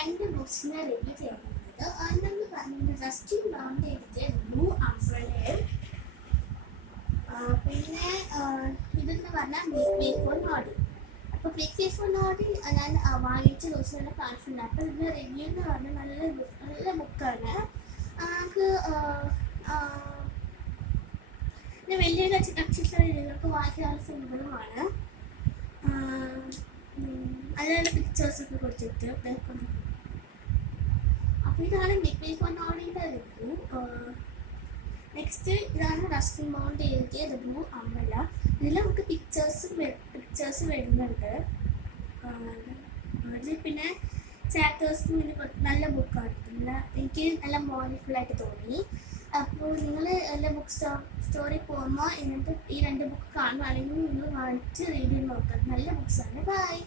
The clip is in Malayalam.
രണ്ട് ബുക്സിനെ റിവ്യൂ ചെയ്യുന്നത്. നമ്മൾ പറഞ്ഞത് റസ്റ്റിൻ ബ്രൗണ്ട് എഴുതിയ ബ്ലൂ അംബ്രലയും പിന്നെ ഇതെന്ന് പറഞ്ഞാൽ മേക്ക് ഫോർ നോഡി. അപ്പോൾ മേക്ക് ഫോർ നോഡി ഞാൻ വാങ്ങിച്ച ദിവസം തന്നെ കാണിച്ചിട്ടുണ്ട്. അപ്പോൾ ഇതിൻ്റെ റിവ്യൂ എന്ന് പറഞ്ഞാൽ നല്ല ബുക്കാണ്. നമുക്ക് വലിയ അക്ഷരങ്ങൾക്ക് വായിക്കാനുള്ള സിമ്പിളുമാണ്. അതിലുള്ള പിക്ചേഴ്സൊക്കെ കൊടുത്തിട്ട് അപ്പോൾ ഇതാണ് മേക്ക് ഫോർ നോഡിയുടെ റിവ്യൂ. നെക്സ്റ്റ് ഇതാണ് റസ്റ്റിൻ ബ്രൗണ്ട് എഴുതിയ ദ ബ്ലൂ അംബ്രല്ല. ഇതിൽ നമുക്ക് പിക്ചേഴ്സ് വരുന്നുണ്ട്. അതിൽ പിന്നെ ചാപ്റ്റേഴ്സിന് പിന്നെ നല്ല ബുക്കാണ്. എനിക്ക് നല്ല മോർണിഫുള്ളായിട്ട് തോന്നി. അപ്പോൾ നിങ്ങൾ എല്ലാ ബുക്ക് സ്റ്റോറിൽ പോകുമ്പോൾ ഇങ്ങനത്തെ ഈ രണ്ട് ബുക്ക് കാണുകയാണെങ്കിൽ നിങ്ങൾ വാങ്ങിച്ച് റീഡ് ചെയ്ത് നോക്കാം. നല്ല ബുക്സാണ്. ബൈ.